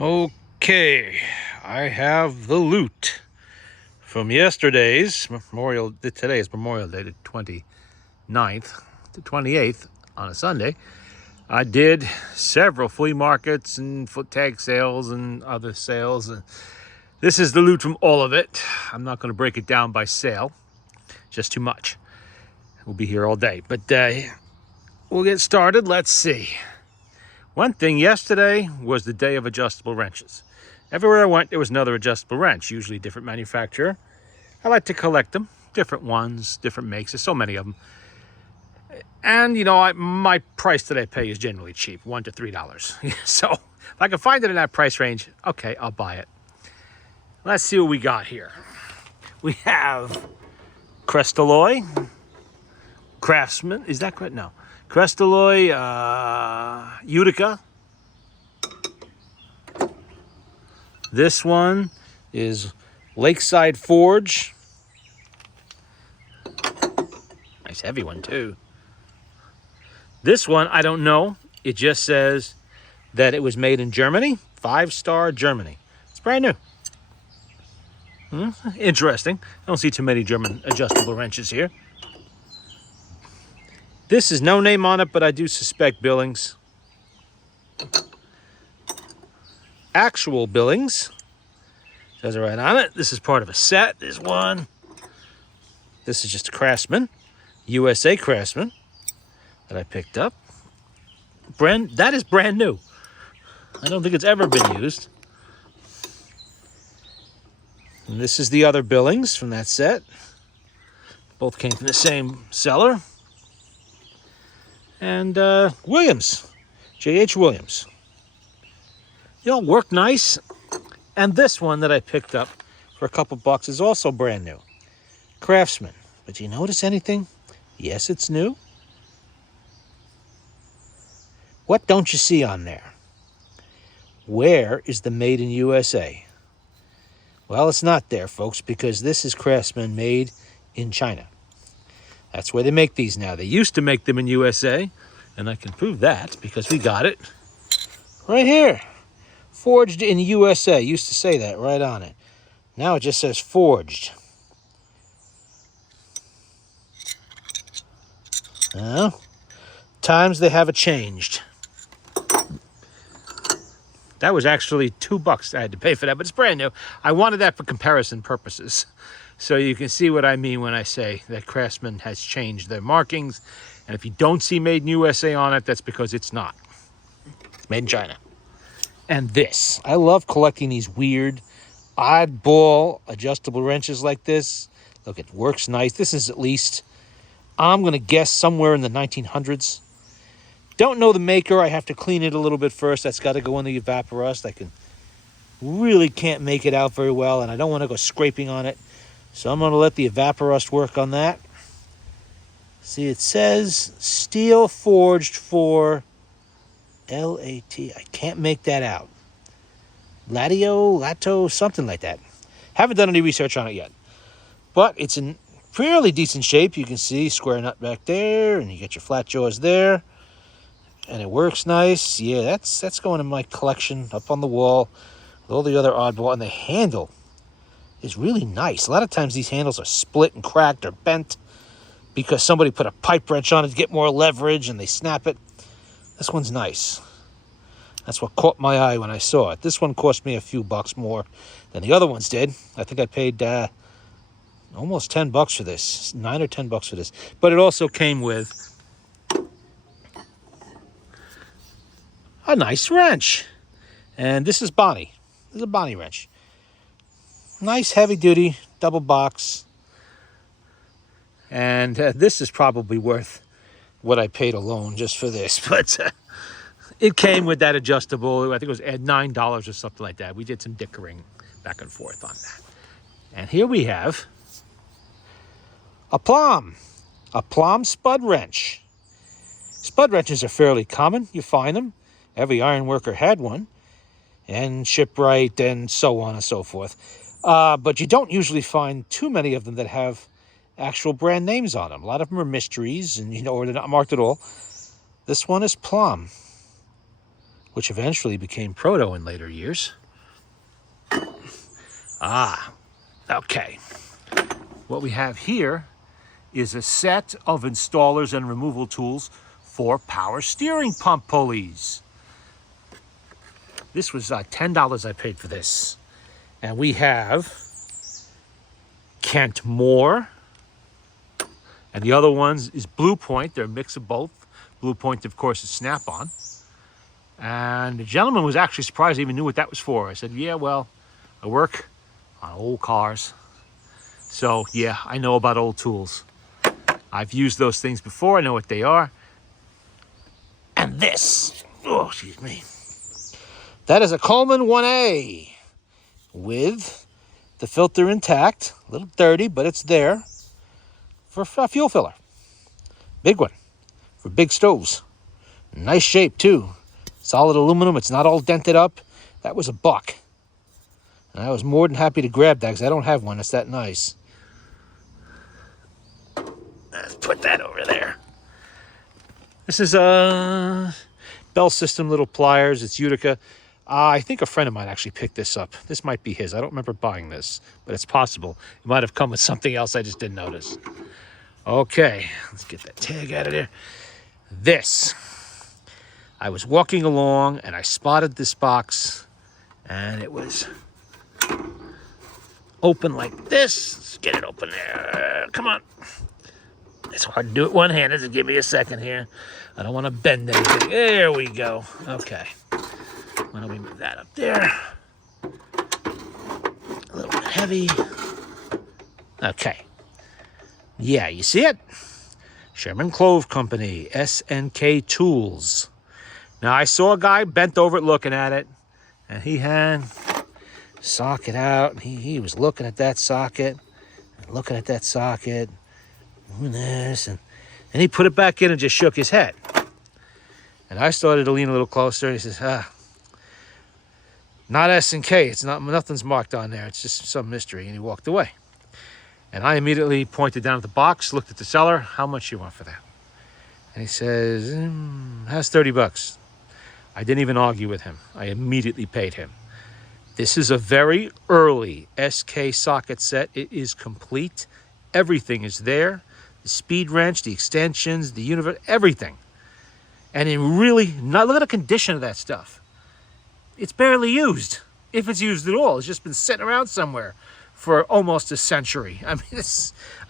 Okay, I have the loot from yesterday's Memorial. Today is Memorial Day, the 29th, the 28th on a Sunday. I did several flea markets and foot tag sales and other sales. And this is the loot from all of it. I'm not going to break it down by sale, just too much. We'll be here all day, but we'll get started. Let's see. One thing yesterday was the day of adjustable wrenches. Everywhere I went, there was another adjustable wrench, usually a different manufacturer. I like to collect them, different ones, different makes. There's so many of them. And, you know, my price that I pay is generally cheap, $1 to $3. So if I can find it in that price range, okay, I'll buy it. Let's see what we got here. We have Crestalloy, Craftsman, is that correct? No. Crestalloy, Utica. This one is Lakeside Forge. Nice heavy one too. This one, I don't know. It just says that it was made in Germany. 5-star Germany. It's brand new. Interesting. I don't see too many German adjustable wrenches here. This is no name on it, but I do suspect Billings. Actual Billings. Says it right on it. This is part of a set. There's one. This is just a Craftsman. USA Craftsman that I picked up. That is brand new. I don't think it's ever been used. And this is the other Billings from that set. Both came from the same seller. And Williams, J.H. Williams. They all work nice. And this one that I picked up for a couple bucks is also brand new. Craftsman. But do you notice anything? Yes, it's new. What don't you see on there? Where is the Made in USA? Well, it's not there, folks, because this is Craftsman made in China. That's where they make these now. They used to make them in USA, and I can prove that because we got it right here. Forged in USA. Used to say that right on it. Now it just says forged. Well, times they have changed. That was actually $2 I had to pay for that, but it's brand new. I wanted that for comparison purposes. So you can see what I mean when I say that Craftsman has changed their markings. And if you don't see Made in USA on it, that's because it's not. It's made in China. And this. I love collecting these weird, oddball adjustable wrenches like this. Look, it works nice. This is at least, I'm going to guess, somewhere in the 1900s. Don't know the maker. I have to clean it a little bit first. That's got to go in the evaporust. Really can't make it out very well, and I don't want to go scraping on it. So I'm going to let the evaporust work on that. See, it says steel forged for L-A-T. I can't make that out. Lato, something like that. Haven't done any research on it yet. But it's in fairly decent shape. You can see square nut back there, and you get your flat jaws there. And it works nice. Yeah, that's going in my collection up on the wall with all the other oddball. And the handle is really nice. A lot of times these handles are split and cracked or bent because somebody put a pipe wrench on it to get more leverage and they snap it. This one's nice. That's what caught my eye when I saw it. This one cost me a few bucks more than the other ones did. I think I paid almost $10 for this, $9 or $10 for this. But it also came with a nice wrench. And this is Bonnie. This is a Bonnie wrench. Nice heavy duty double box. And this is probably worth what I paid alone just for this. But it came with that adjustable. I think it was at $9 or something like that. We did some dickering back and forth on that. And here we have a Plum spud wrench. Spud wrenches are fairly common. You find them. Every iron worker had one. And shipwright and so on and so forth. But you don't usually find too many of them that have actual brand names on them. A lot of them are mysteries, and or they're not marked at all. This one is Plum. which eventually became Proto in later years. Okay. What we have here is a set of installers and removal tools for power steering pump pulleys. This was $10 I paid for this. And we have Kent Moore. And the other ones is Blue Point. They're a mix of both. Blue Point, of course, is Snap-on. And the gentleman was actually surprised I even knew what that was for. I said, yeah, well, I work on old cars. So, yeah, I know about old tools. I've used those things before. I know what they are. And this, oh, excuse me. That is a Coleman 1A with the filter intact. A little dirty, but it's there for a fuel filler. Big one for big stoves. Nice shape, too. Solid aluminum. It's not all dented up. That was $1. And I was more than happy to grab that because I don't have one. It's that nice. Let's put that over there. This is a Bell System little pliers. It's Utica. I think a friend of mine actually picked this up. This might be his. I don't remember buying this, but it's possible. It might have come with something else I just didn't notice. Okay, let's get that tag out of there. This. I was walking along and I spotted this box and it was open like this. Let's get it open there. Come on. It's hard to do it one-handed, so give me a second here. I don't want to bend anything. There we go. Okay. Why don't we move that up there? A little bit heavy. Okay. Yeah, you see it? Sherman Clove Company, SNK Tools. Now, I saw a guy bent over it looking at it, and he had socket out, and he was looking at that socket, and looking at that socket, doing this, and he put it back in and just shook his head. And I started to lean a little closer, and he says, not S&K, it's not, nothing's marked on there, it's just some mystery, and he walked away. And I immediately pointed down at the box, looked at the seller, how much you want for that? And he says, has $30. I didn't even argue with him. I immediately paid him. This is a very early SK socket set. It is complete. Everything is there. The speed wrench, the extensions, the universe, everything. And in really, look at the condition of that stuff. It's barely used, if it's used at all. It's just been sitting around somewhere for almost a century. I mean,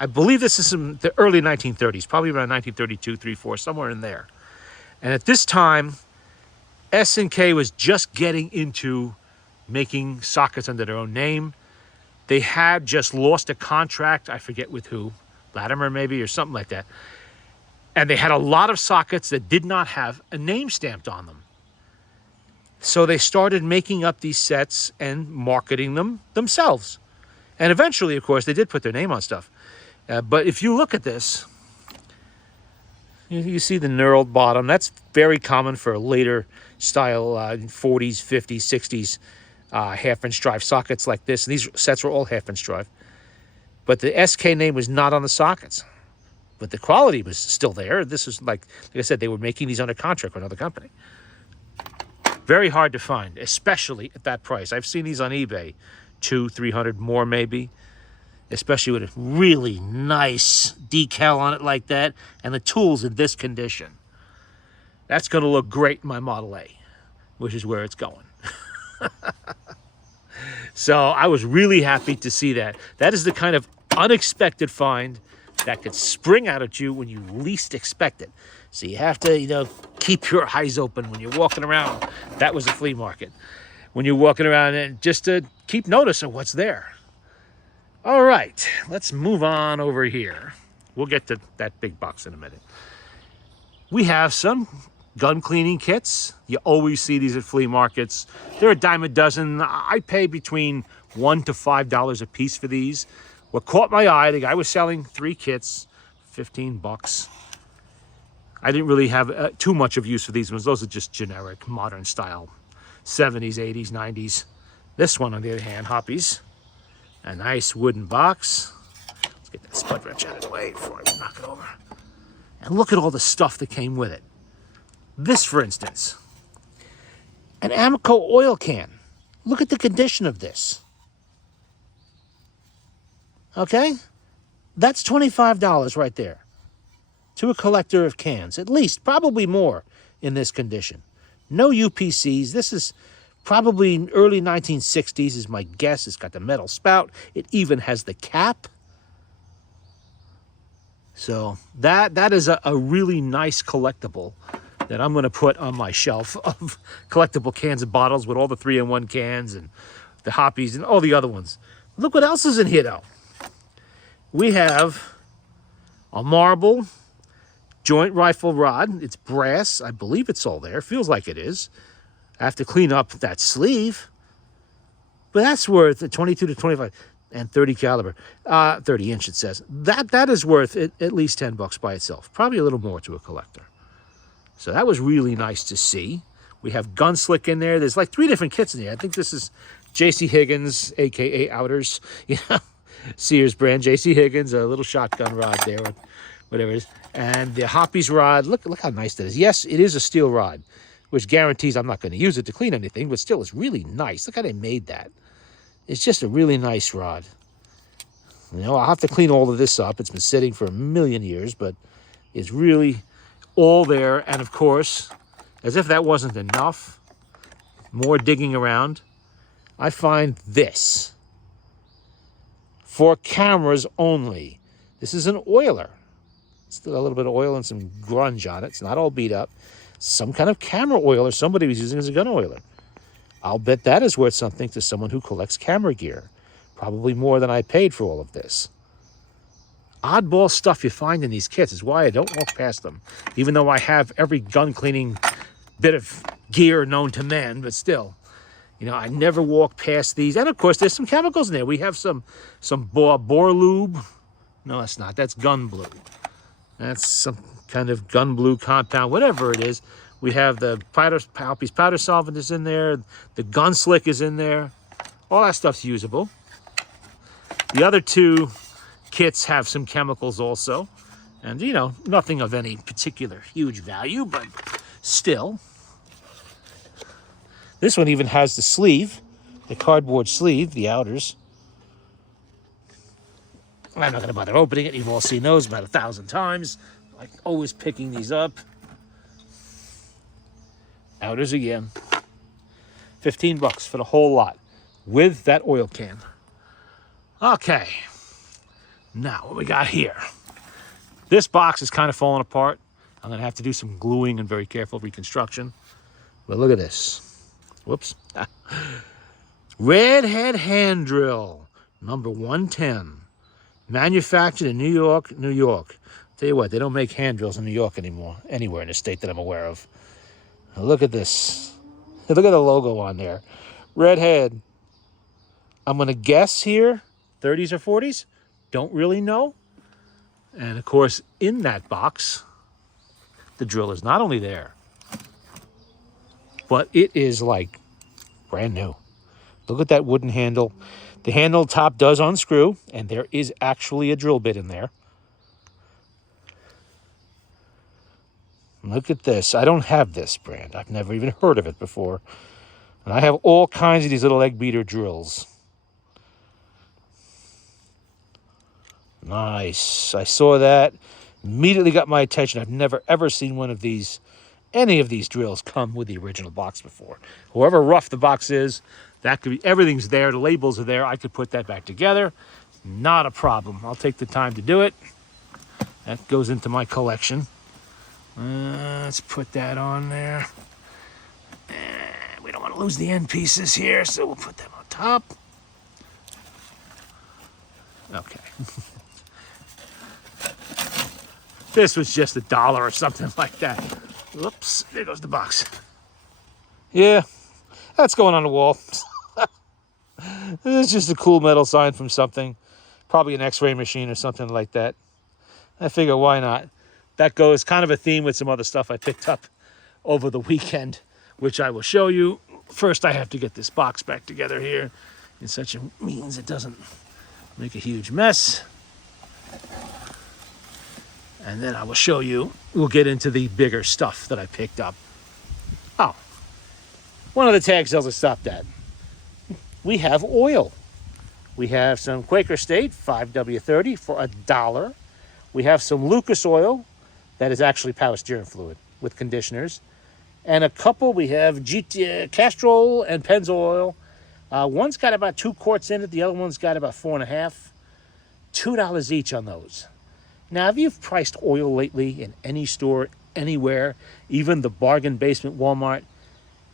I believe this is from the early 1930s, probably around 1932, 34, somewhere in there. And at this time, S&K was just getting into making sockets under their own name. They had just lost a contract, I forget with who, Latimer maybe, or something like that. And they had a lot of sockets that did not have a name stamped on them. So they started making up these sets and marketing them themselves. And eventually, of course, they did put their name on stuff. But if you look at this, you see the knurled bottom. That's very common for later style 40s, 50s, 60s half-inch drive sockets like this. And these sets were all half-inch drive. But the SK name was not on the sockets. But the quality was still there. This was like I said, they were making these under contract with another company. Very hard to find, especially at that price. I've seen these on eBay, $200-300 more maybe, especially with a really nice decal on it like that, and the tools in this condition. That's going to look great in my Model A, which is where it's going. So I was really happy to see that. That is the kind of unexpected find that could spring out at you when you least expect it. So you have to, keep your eyes open when you're walking around. That was a flea market. When you're walking around, and just to keep notice of what's there. All right, let's move on over here. We'll get to that big box in a minute. We have some gun cleaning kits. You always see these at flea markets. They're a dime a dozen. I pay between $1 to $5 a piece for these. What caught my eye, the guy was selling 3 kits, $15. I didn't really have too much of use for these ones. Those are just generic, modern style, 70s, 80s, 90s. This one, on the other hand, Hoppies. A nice wooden box. Let's get that spud wrench out of the way before I knock it over. And look at all the stuff that came with it. This, for instance, An Amoco oil can. Look at the condition of this. Okay? That's $25 right there to a collector of cans. At least, probably more in this condition. No UPCs. This is probably early 1960s is my guess. It's got the metal spout. It even has the cap. So that is a really nice collectible that I'm going to put on my shelf of collectible cans and bottles with all the 3-in-1 cans and the hoppies and all the other ones. Look what else is in here, though. We have a marble joint rifle rod. It's brass. I believe it's all there. Feels like it is. I have to clean up that sleeve. But that's worth 22 to 25 and 30 caliber. 30 inch, it says. That is worth at least $10 by itself. Probably a little more to a collector. So that was really nice to see. We have Gunslick in there. There's like 3 different kits in there. I think this is J.C. Higgins, a.k.a. Outers. You know, Sears brand. J.C. Higgins, a little shotgun rod there, or whatever it is. And the Hoppies rod. Look how nice that is. Yes, it is a steel rod, which guarantees I'm not going to use it to clean anything, but still, it's really nice. Look how they made that. It's just a really nice rod. You know, I'll have to clean all of this up. It's been sitting for a million years, but it's really all there. And of course, as if that wasn't enough, more digging around, I find this for cameras only. This is an oiler. Still got a little bit of oil and some grunge on it. It's not all beat up. Some kind of camera oiler somebody was using as a gun oiler. I'll bet that is worth something to someone who collects camera gear. Probably more than I paid for all of this. Oddball stuff you find in these kits is why I don't walk past them. Even though I have every gun cleaning bit of gear known to man, but still. You know, I never walk past these. And of course, there's some chemicals in there. We have some bore lube. No, that's not. That's gun blue. That's some kind of gun blue compound, whatever it is. We have the Palpy's powder solvent is in there. The Gunslick is in there. All that stuff's usable. The other 2 kits have some chemicals also. And, you know, nothing of any particular huge value, but still. This one even has the sleeve, the cardboard sleeve, the outers. I'm not going to bother opening it. You've all seen those about 1,000 times. Like always picking these up. Outers again. $15 for the whole lot with that oil can. Okay. Now, what we got here? This box is kind of falling apart. I'm going to have to do some gluing and very careful reconstruction. But look at this. Whoops. Redhead hand drill, number 110. Manufactured in New York, New York. Tell you what, they don't make hand drills in New York anymore, anywhere in the state that I'm aware of. Now look at this. Look at the logo on there. Redhead. I'm going to guess here, 30s or 40s. Don't really know. And of course, in that box, the drill is not only there, but it is like brand new. Look at that wooden handle. The handle top does unscrew, and there is actually a drill bit in there. Look at this. I don't have this brand. I've never even heard of it before. And I have all kinds of these little egg beater drills. Nice. I saw that. Immediately got my attention. I've never, ever seen one of these, any of these drills come with the original box before. However rough the box is, that could be, everything's there. The labels are there. I could put that back together. Not a problem. I'll take the time to do it. That goes into my collection. Let's put that on there. We don't want to lose the end pieces here, so we'll put them on top. Okay. This was just $1 or something like that. Whoops, there goes the box. Yeah, that's going on the wall. This is just a cool metal sign from something. Probably an x-ray machine or something like that. I figure, why not? That goes kind of a theme with some other stuff I picked up over the weekend, which I will show you. First, I have to get this box back together here in such a means it doesn't make a huge mess. And then I will show you, we'll get into the bigger stuff that I picked up. Oh, One of the tag sales I stopped at. We have oil. We have some Quaker State 5W30 for $1. We have some Lucas oil that is actually power steering fluid with conditioners. And a couple, we have Castrol and Pennzoil. One's got about 2 quarts in it. The other one's got about 4.5. $2 each on those. Now, if you've priced oil lately in any store, anywhere, even the bargain basement Walmart,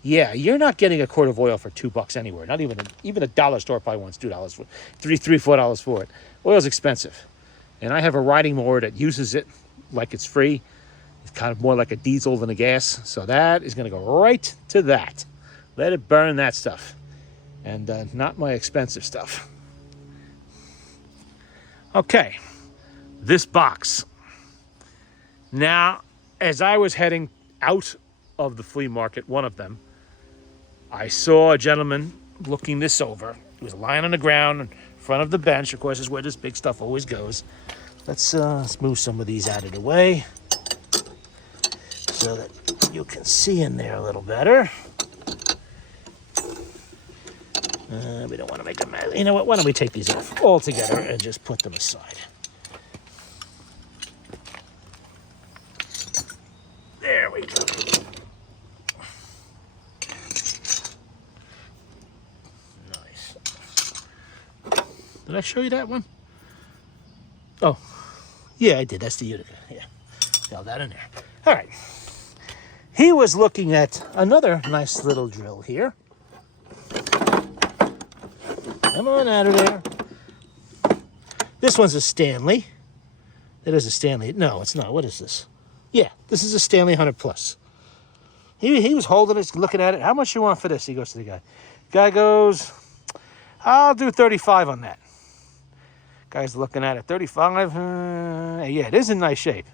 yeah, you're not getting a quart of oil for $2 anywhere. Not even a dollar store probably wants $2 for $4 for it. Oil's expensive. And I have a riding mower that uses it like it's free. It's kind of more like a diesel than a gas. So that is going to go right to that. Let it burn that stuff. And not my expensive stuff. Okay. This box. Now, as I was heading out of the flea market, one of them, I saw a gentleman looking this over. He was lying on the ground in front of the bench. Of course, is where this big stuff always goes. Let's move some of these out of the way so that you can see in there a little better. We don't want to make a mess. You know what? Why don't we take these off all together and just put them aside. There we go. Nice. Did I show you that one? Oh, yeah, I did. That's the Utica. Yeah, got that in there. All right. He was looking at another nice little drill here. Come on out of there. This one's a Stanley. It is a Stanley. No, it's not. What is this? Yeah, this is a Stanley 100 Plus. He was holding it, looking at it. How much you want for this? He goes to the guy. Guy goes, I'll do 35 on that. Guy's looking at it. 35? Yeah, it is in nice shape.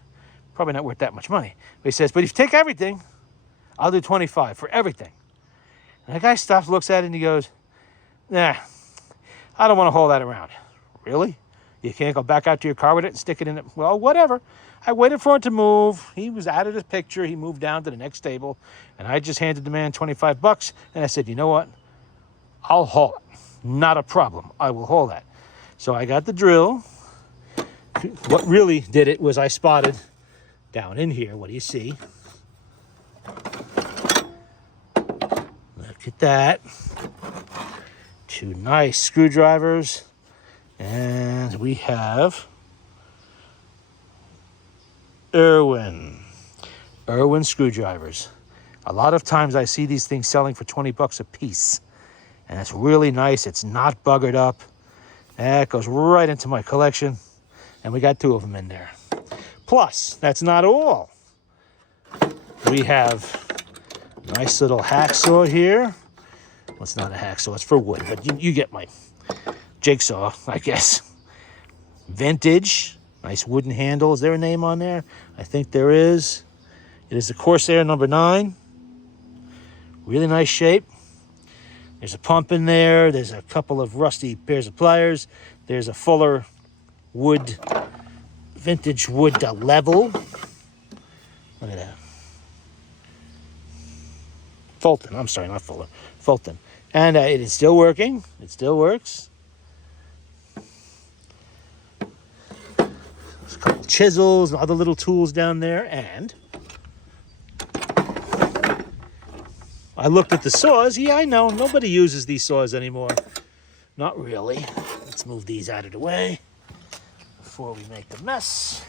Probably not worth that much money. But he says, but if you take everything, I'll do 25 for everything. And the guy stops, looks at it, and he goes, nah, I don't want to haul that around. Really? You can't go back out to your car with it and stick it in it? Well, whatever. I waited for him to move. He was out of the picture. He moved down to the next table, and I just handed the man $25, and I said, you know what? I'll haul it. Not a problem. I will haul that. So I got the drill. What really did it was I spotted down in here, what do you see? Look at that. 2 nice screwdrivers. And we have Irwin screwdrivers. A lot of times I see these things selling for $20 a piece. And it's really nice. It's not buggered up. That goes right into my collection. And we got 2 of them in there. Plus, that's not all. We have a nice little hacksaw here. Well, it's not a hacksaw, it's for wood, but you get my jigsaw, I guess. Vintage, nice wooden handle. Is there a name on there? I think there is. It is the Corsair number 9. Really nice shape. There's a pump in there. There's a couple of rusty pairs of pliers. There's a Fuller wood, vintage wood level. Look at that. Fulton. I'm sorry, not Fuller. Fulton. And it is still working. It still works. There's a couple chisels and other little tools down there. And I looked at the saws. Yeah, I know. Nobody uses these saws anymore. Not really. Let's move these out of the way before we make a mess.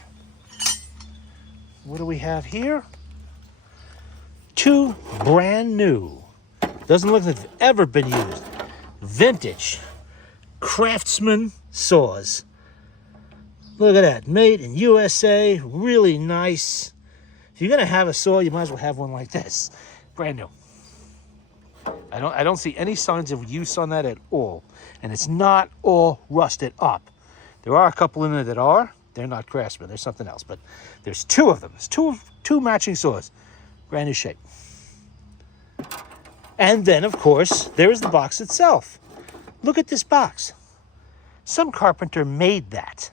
What do we have here? 2 brand new. Doesn't look like they've ever been used. Vintage Craftsman saws. Look at that. Made in USA. Really nice. If you're going to have a saw, you might as well have one like this. Brand new. I don't see any signs of use on that at all. And it's not all rusted up. There are a couple in there that are. They're not Craftsman. There's something else. But there's 2 of them. There's two matching saws. Brand new shape. And then, of course, there is the box itself. Look at this box. Some carpenter made that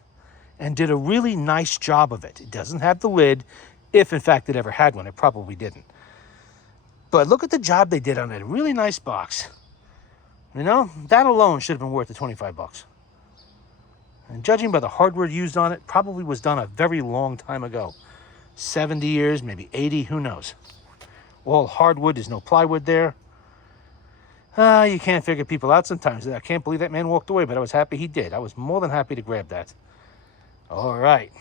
and did a really nice job of it. It doesn't have the lid, if in fact it ever had one. It probably didn't. But look at the job they did on it. Really nice box. You know, that alone should have been worth the 25 bucks. And judging by the hardware used on it, probably was done a very long time ago. 70 years, maybe 80, who knows. All hardwood, there's no plywood there. You can't figure people out sometimes. I can't believe that man walked away, but I was happy he did. I was more than happy to grab that. All right.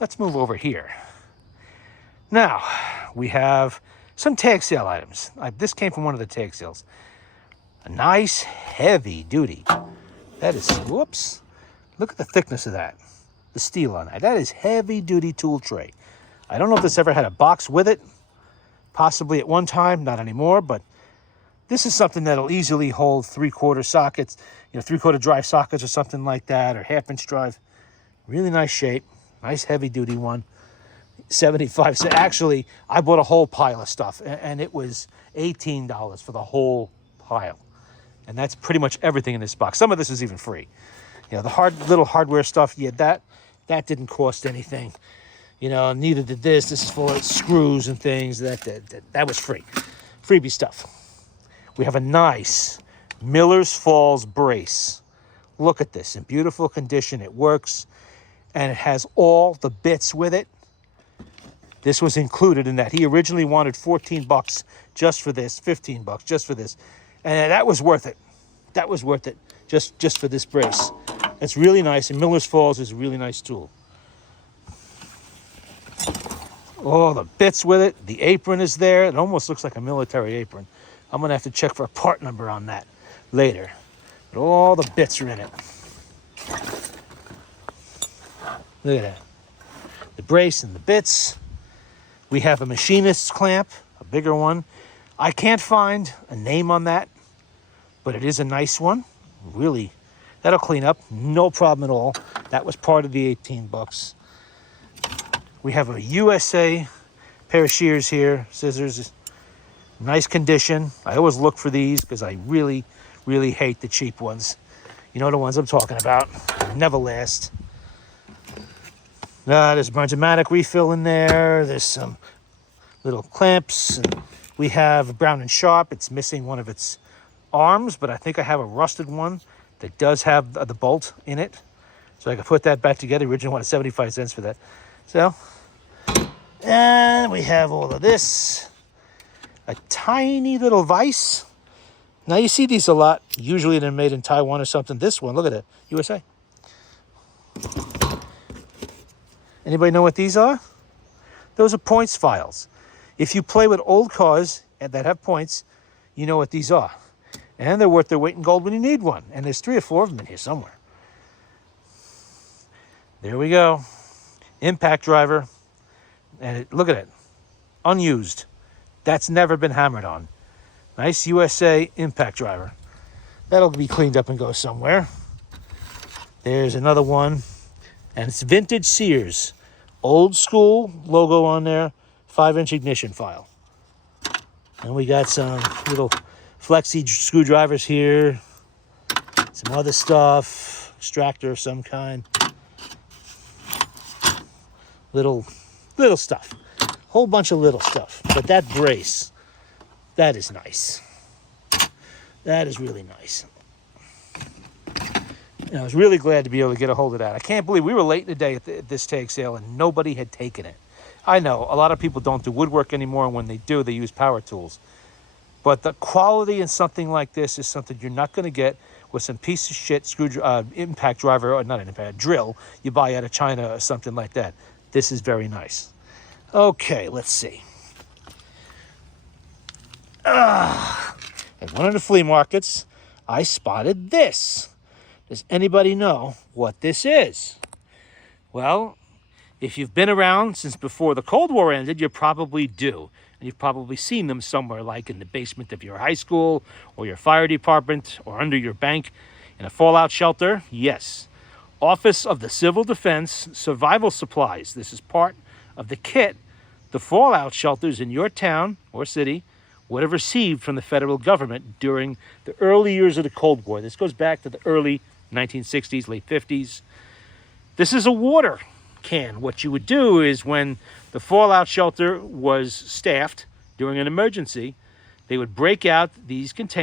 Let's move over here. Now, we have some tag sale items. This came from one of the tag sales. A nice, heavy duty. That is, whoops. Look at the thickness of that. The steel on that. That is heavy duty tool tray. I don't know if this ever had a box with it. Possibly at one time, not anymore, but this is something that'll easily hold 3/4 sockets, 3/4 drive sockets or something like that, or 1/2-inch drive. Really nice shape. Nice heavy duty one. 75 cents. Actually, I bought a whole pile of stuff, and it was $18 for the whole pile. And that's pretty much everything in this box. Some of this is even free. The little hardware stuff, that didn't cost anything. Neither did this. This is full of screws and things. That was free. Freebie stuff. We have a nice Miller's Falls brace. Look at this. In beautiful condition. It works. And it has all the bits with it. This was included in that. He originally wanted 14 bucks just for this, 15 bucks just for this. And that was worth it. That was worth it just for this brace. It's really nice, and Miller's Falls is a really nice tool. Oh, the bits with it. The apron is there. It almost looks like a military apron. I'm going to have to check for a part number on that later. But all the bits are in it. Look at that. The brace and the bits. We have a machinist's clamp, a bigger one. I can't find a name on that, but it is a nice one. Really, that'll clean up. No problem at all. That was part of the 18 bucks. We have a USA pair of shears here, scissors. Nice condition. I always look for these because I really, really hate the cheap ones. You know the ones I'm talking about. They never last. There's a Bernzomatic refill in there. There's some little clamps. And we have Brown & Sharp. It's missing one of its arms, but I think I have a rusted one that does have the bolt in it. So I can put that back together. Originally wanted 75 cents for that. So, and we have all of this. A tiny little vise. Now you see these a lot. Usually they're made in Taiwan or something. This one, look at it, USA. Anybody know what these are? Those are points files. If you play with old cars that have points, you know what these are. And they're worth their weight in gold when you need one. And there's 3 or 4 of them in here somewhere. There we go. Impact driver. And look at it. Unused. That's never been hammered on. Nice USA impact driver. That'll be cleaned up and go somewhere. There's another one. And it's vintage Sears. Old school logo on there. 5-inch ignition file. And we got some little flexi screwdrivers here. Some other stuff. Extractor of some kind. Little stuff. Whole bunch of little stuff. But that brace, that is nice. That is really nice. And I was really glad to be able to get a hold of that. I can't believe we were late in the day at this tag sale and nobody had taken it. I know a lot of people don't do woodwork anymore, and when they do, they use power tools. But the quality in something like this is something you're not going to get with some piece of shit impact driver, or not an impact, drill you buy out of China or something like that. This is very nice. Okay, let's see. At one of the flea markets, I spotted this. Does anybody know what this is? Well, if you've been around since before the Cold War ended, you probably do. And you've probably seen them somewhere, like in the basement of your high school or your fire department or under your bank in a fallout shelter. Yes. Office of the Civil Defense Survival Supplies. This is part of the kit the fallout shelters in your town or city would have received from the federal government during the early years of the Cold War. This goes back to the early 1960s, late 50s. This is a water can. What you would do is when the fallout shelter was staffed during an emergency, they would break out these containers